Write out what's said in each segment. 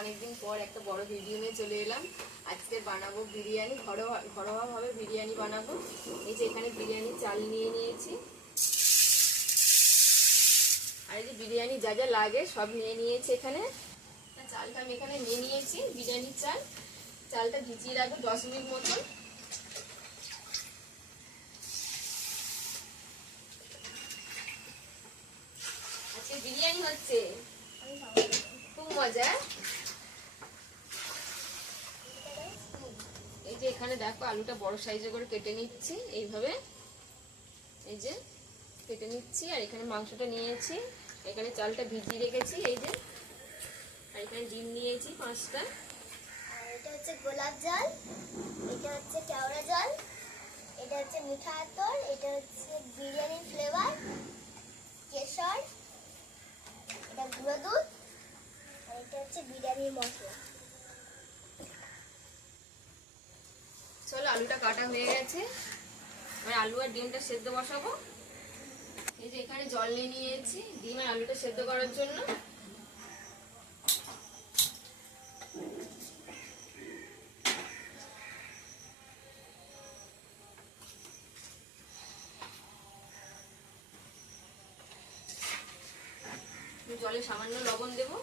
অনেকদিন পর একটা বড় ভিডিও নিয়ে চলে এলাম। আজকে বানাবো বিরিয়ানি, ঘরোয়াভাবে বিরিয়ানি বানাবো। এই যে এখানে বিরিয়ানি চাল নিয়ে নিয়েছি, আর এই যে বিরিয়ানি যা যা লাগে সব নিয়ে নিয়েছি। এখানে চালটা আমি এখানে নিয়ে নিয়েছি, বিরিয়ানির চাল। চালটা ভিজিয়ে রাখবো 10 মিনিট মতন। আজকে বিরিয়ানি হচ্ছে, খুব মজা। এই যে এখানে দেখো আলুটা বড় সাইজে করে কেটে নিচ্ছি, এইভাবে এই যে কেটে নিচ্ছি। আর এখানে মাংসটা নিয়েছি, এখানে চালটা ভিজিয়ে রেখেছি এই যে। আর এখানে ডিম নিয়েছি 5টা। আর এটা হচ্ছে গোলাপ জল, এটা হচ্ছে কেওড়া জল, এটা হচ্ছে মিঠা আতর, এটা হচ্ছে বিরিয়ানির ফ্লেভার, কেশর, এটা গুঁড়ো দুধ, আর এটা হচ্ছে বিরিয়ানির মশলা। চলো আলুটা কাটা হয়ে গেছে, আর আলু আর ডিমটা সেদ্ধ বসাবো। এই যে এখানে জল নিয়ে নিয়েছি ডিম আর আলুটা সেদ্ধ করার জন্য। জলে সামান্য লবণ দেবো।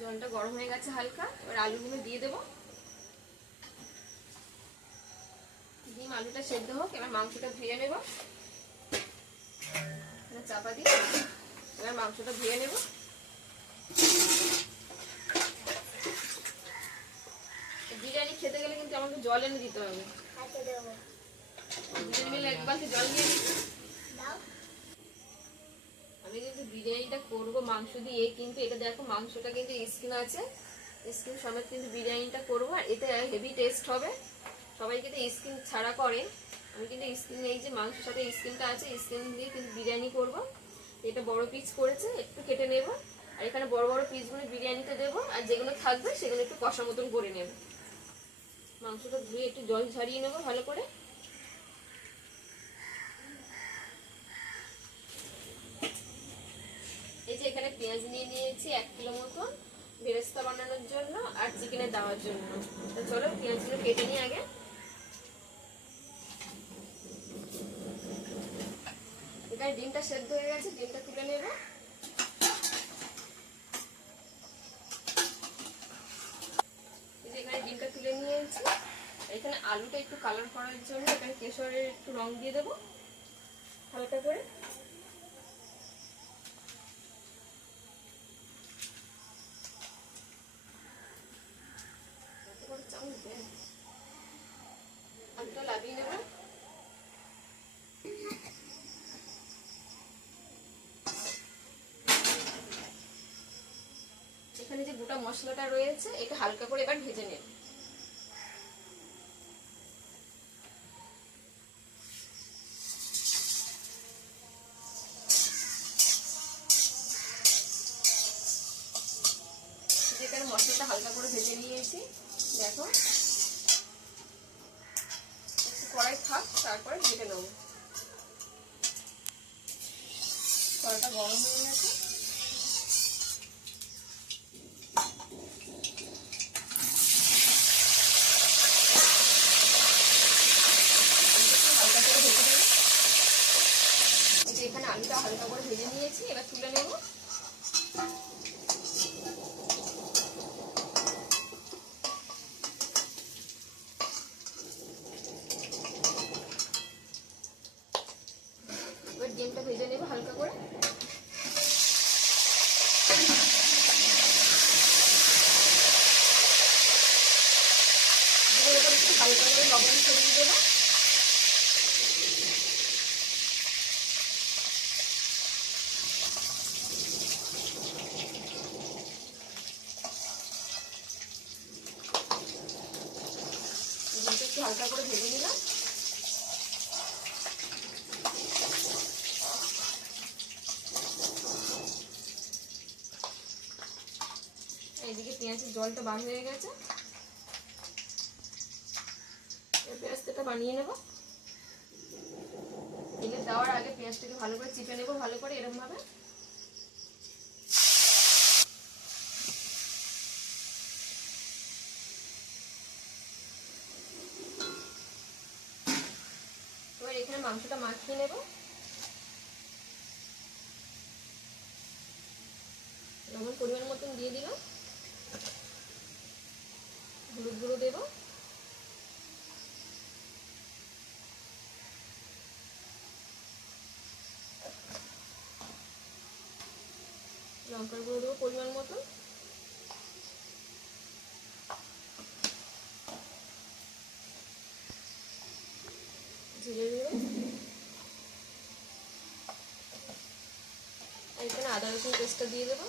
জলটা গরম হয়ে গেছে হালকা, এবার আলুগুলো দিয়ে দেবো। ডিম আলুটা সেদ্ধ হোক, এবার মাংসটা ধুয়ে নেব। চাপা দিয়ে এবার মাংসটা ধুয়ে নেব। বিরিয়ানি খেতে গেলে কিন্তু আমাকে জল এনে দিতে হবে। দুজন মিলে এক বালতি জল নিয়ে নিচ্ছি। আমি কিন্তু বিরিয়ানিটা করবো মাংস দিয়ে, কিন্তু এটা দেখো মাংসটা কিন্তু স্কিন আছে, স্কিন সমেত কিন্তু বিরিয়ানিটা করবো। আর এতে হেভি টেস্ট হবে। সবাই কিন্তু স্কিন ছাড়া করে, আমি কিন্তু স্কিন, এই যে মাংসের সাথে স্কিনটা আছে, স্কিন দিয়ে কিন্তু বিরিয়ানি করব। এটা বড় পিস করেছে, একটু কেটে নেব। আর এখানে বড় বড় পিসগুলো বিরিয়ানিতে দেবো, আর যেগুলো থাকবে সেগুলো একটু কষা মতন করে নেব। মাংসটা ধুয়ে একটু জল ঝরিয়ে নেবো ভালো করে। এই যে এখানে পেঁয়াজ নিয়ে নিয়েছি 1 কিলো মতন, বেরেস্তা বানানোর জন্য আর চিকেনে দেওয়ার জন্য। তো চলো পেঁয়াজগুলো কেটে নিই আগে। এখানে ডিমটা সেদ্ধ হয়ে গেছে, ডিমটা তুলে নেব। এখানে ডিমটা তুলে নিয়েছি। এখানে আলুটা একটু কালার করার জন্য এখানে কেশরের একটু রং দিয়ে দেবো হালকা করে। আলুটা লাগিয়ে নেব। এখানে যে গোটা মশলাটা রয়েছে এটা হালকা করে এবার ভেজে নেব। এখানে মশলাটা হালকা করে ভেজে নিয়েছি, দেখো একটু কড়াই থাক, তারপরে ভেজে নেব। কড়াইটা গরম হয়ে গেছে, এখানে আলুটা হালকা করে ভেজে নিয়েছি, এবার তুলে নেব। এবার ডিমটা ভেজে নেব হালকা করে। একটু হালকা করে লবণ ছড়িয়ে দেবো। একটু হালকা করে ভেজে নিলাম। এইদিকে পেঁয়াজের জলটা বার হয়ে গেছে, পেঁয়াজটা বানিয়ে নেব। তেলে দেওয়ার আগে পেঁয়াজটাকে ভালো করে চিপে নেবো, ভালো করে এরকম ভাবে। এবার এখানে মাংসটা মাখিয়ে নেব। লবণ পরিমাণ মতন দিয়ে দিলাম, হলুদ গুঁড়ো দেব, লঙ্কার গুঁড়ো দেবো পরিমাণ মতন, জিরে গুঁড়ো, আর এখানে আদা রসুন পেস্টটা দিয়ে দেবো।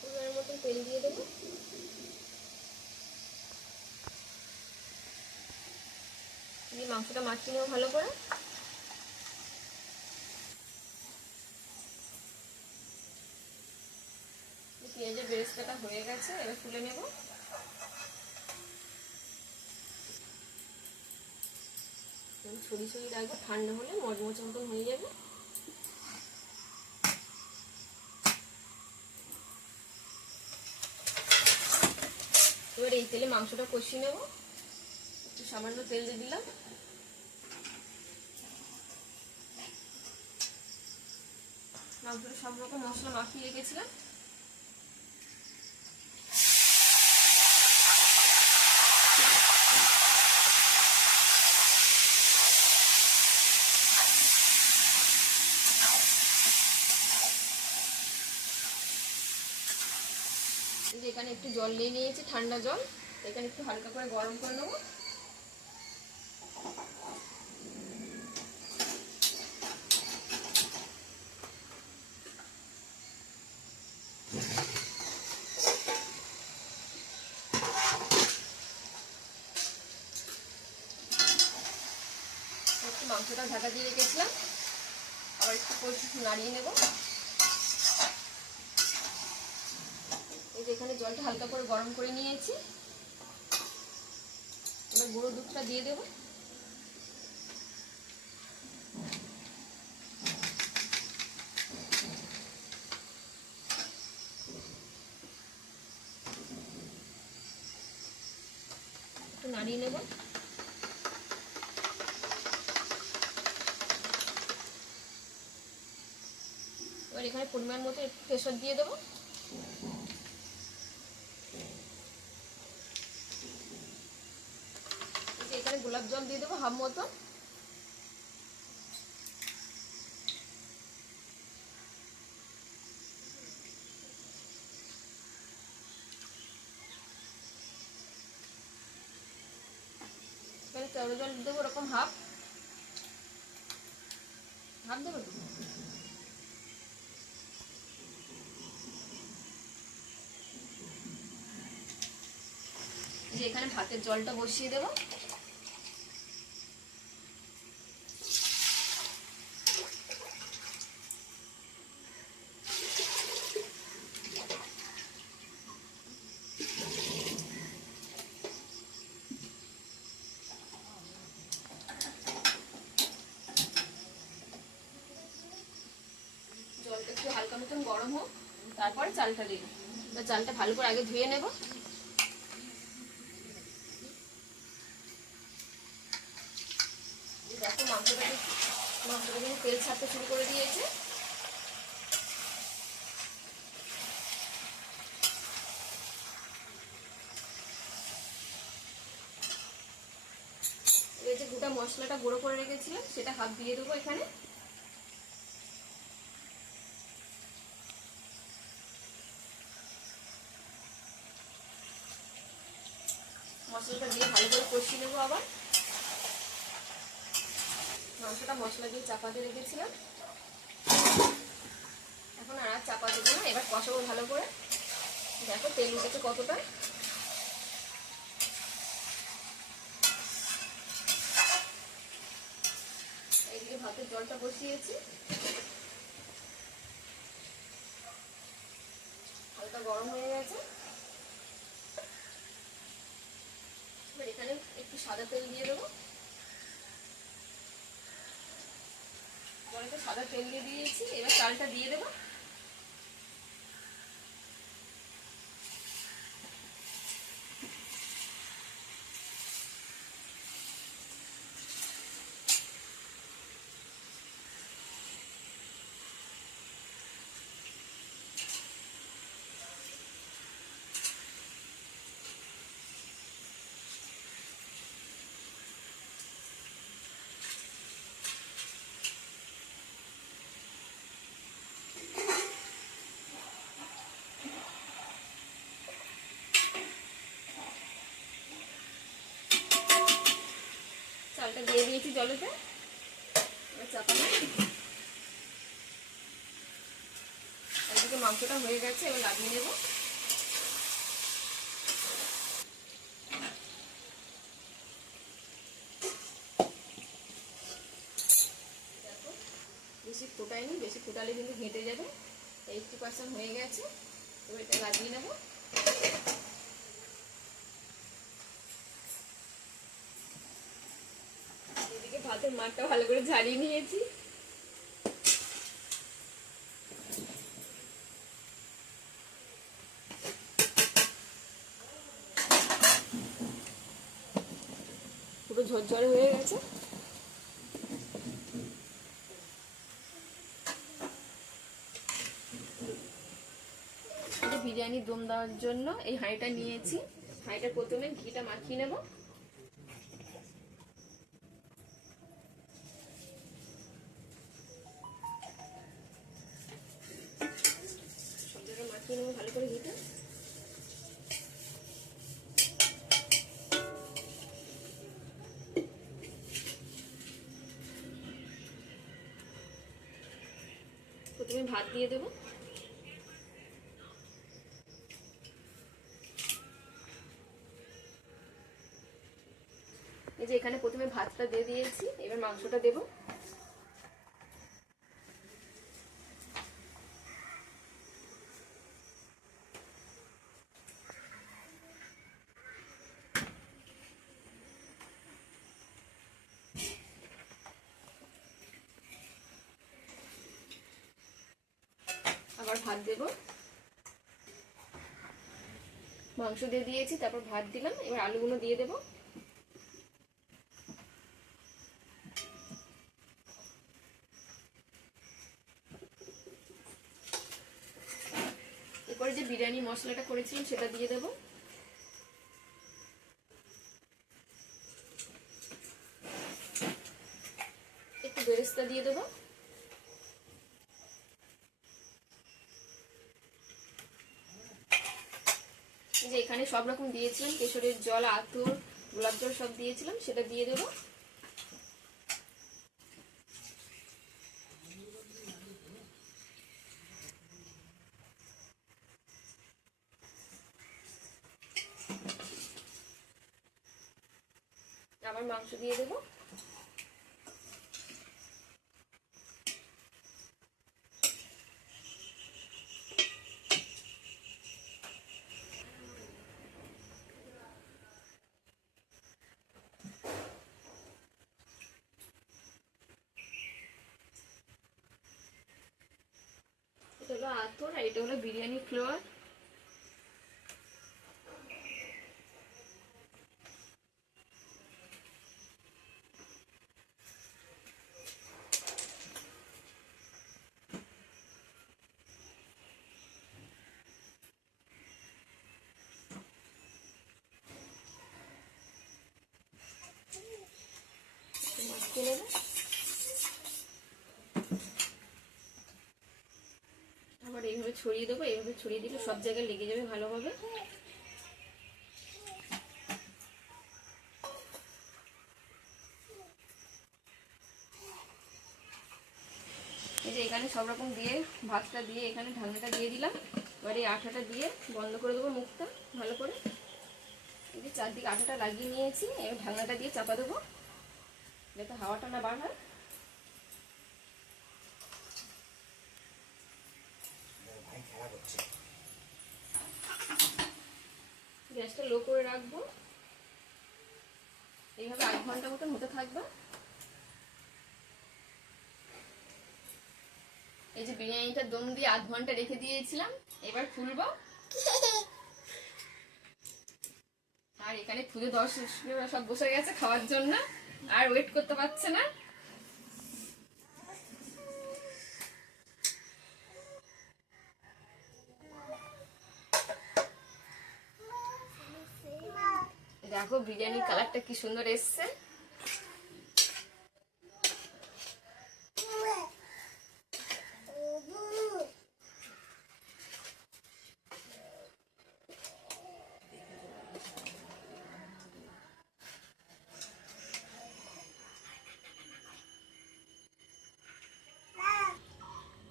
পরিমাণ মতন তেল দিয়ে দেবো। দিয়ে মাংসটা মাখিয়ে নেবো ভালো করে। পেঁয়াজের বেরেস্তাটা হয়ে গেছে, এবার তুলে নেব। ছড়ি ছড়ি রাখবো, ঠান্ডা হলে মচমচ মতন হয়ে যাবে। এবার এই তেলে মাংসটা কষিয়ে নেব। একটু সামান্য তেল দিয়ে দিলাম। মাংসটা সব রকম মশলা মাখিয়ে রেখেছিলাম। এখানে একটু জল নিয়ে নিয়েছি, ঠান্ডা জল। এখানে একটু হালকা করে গরম করে নেব। একটু মাংসটা ঢাকা দিয়ে রেখেছিলাম, আবার একটু কষিয়ে নাড়িয়ে নেব। এই যে এখানে জলটা হালকা করে গরম করে নিয়েছি, এবার গুঁড়ো দুধটা দিয়ে দেবো। একটু নাড়িয়ে নেব। এবার এখানে পরিমাণ মতো একটু কেশর দিয়ে দেবো। এখানে গোলাপ জল দিয়ে দেবো হাফ মতো। এখানে কেওড়া জল দেবো ওরকম হাফ হাফ দেবো। যে এখানে ভাতের জলটা বসিয়ে দেবো। জলটা একটু হালকা মতন গরম হোক, তারপর চালটা দেব। চালটা ভালো করে আগে ধুয়ে নেব। দেখো মাংসটা কিন্তু তেল ছাড়তে শুরু করে দিয়েছে। এই যে গোটা মশলাটা গুঁড়ো করে রেখেছিলাম, সেটা হাফ দিয়ে দেবো এখানে। মশলাটা দিয়ে ভালো করে কষিয়ে নেবো। আবার মাংসটা মশলা দিয়ে চাপাতে রেখেছিলাম, এখন আর চাপা দেবো না। এবার কষাবো ভালো করে। দেখো তেল উঠেছে কতটা। এইদিকে ভাতের জলটা বসিয়েছি। তেলটা গরম হয়ে গেছে। এবার এখানে একটু সাদা তেল দিয়ে দেবো। অনেকটা সাদা তেল দিয়ে দিয়েছি, এবার চালটা দিয়ে দেবো। চালটা দিয়ে দিয়েছি জলেতে, এবার চাপানো। এদিকে মাংসটা হয়ে গেছে, এবার লাগিয়ে নেব। দেখো বেশি ফোটায়নি, বেশি ফোটালে কিন্তু ঘেঁটে যাবে। 80% হয়ে গেছে, এবার এটা লাগিয়ে নেব। এদিকে ভাতের মাঠটা ভালো করে ঝাড়িয়ে নিয়েছি। পুরো ঝরঝরে হয়ে গেছে। বিরিয়ানি দম দেওয়ার জন্য এই হাঁড়িটা নিয়েছি। হাঁড়িটা প্রথমে ঘিটা মাখিয়ে নেব। সব জায়গায় মাখিয়ে নেব ভালো করে ঘিটা। প্রথমে ভাত দিয়ে দেবো। এই যে এখানে প্রথমে ভাতটা দিয়ে দিয়েছি, এবার মাংসটা দেবো। আবার ভাত দেবো। মাংস দিয়ে দিয়েছি, তারপর ভাত দিলাম, এবার আলুগুলো দিয়ে দেবো। এরপরে যে বিরিয়ানি মশলাটা করেছিলাম সেটা দিয়ে দেবো। একটু বেরেস্তা দিয়ে দেবো। যে এখানে সব রকম দিয়েছিলাম, কেশরের জল, আতর, গোলাপ জল সব দিয়েছিলাম, সেটা দিয়ে দেবো। আবার মাংস দিয়ে দেবো। এটা হলো আতর আর এটা হলো বিরিয়ানি ফ্লেভার। মাখিয়ে নেবো। আবার এইভাবে ছড়িয়ে দেবো, এইভাবে ছড়িয়ে দিলে সব জায়গায় লেগে যাবে ভালোভাবে। এই যে এখানে সব রকম দিয়ে ভাতটা দিয়ে এখানে ঢাকনাটা দিয়ে দিলাম। এবার এই আঠাটা দিয়ে বন্ধ করে দেবো মুখটা ভালো করে। এই যে চারদিকে আঠাটা লাগিয়ে নিয়েছি, এবার ঢাকনাটা দিয়ে চাপা দেবো যাতে হাওয়াটা না বার হয়। লো করে রাখবো। এইভাবে 8 ঘন্টা মতন হতে থাকবে। এই যে বিরিয়ানিটা দম দিয়ে 8 ঘন্টা রেখে দিয়েছিলাম, এবার খুলবো। আর এখানে খুদে দর্শকরা সব বসে গেছে খাওয়ার জন্য, আর ওয়েট করতে পারছে না। দেখো বিরিয়ানির কালারটা কি সুন্দর এসছে।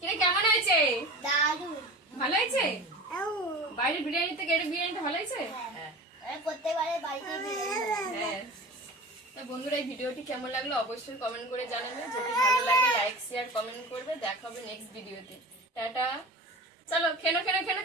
কিরে কেমন হয়েছে? দারুণ। ভালো হয়েছে? বাইরের বিরিয়ানি থেকে এটা বিরিয়ানিটা ভালো হয়েছে? প্রত্যেকবারে বাড়িতে বিরিয়ানি। হ্যাঁ। তো বন্ধুরা এই ভিডিওটি কেমন লাগলো অবশ্যই কমেন্ট করে জানাবে। যদি ভালো লাগে লাইক শেয়ার কমেন্ট করবে। দেখা হবে নেক্সট ভিডিওতে। টাটা। চলো খেলো খেলো খেলো।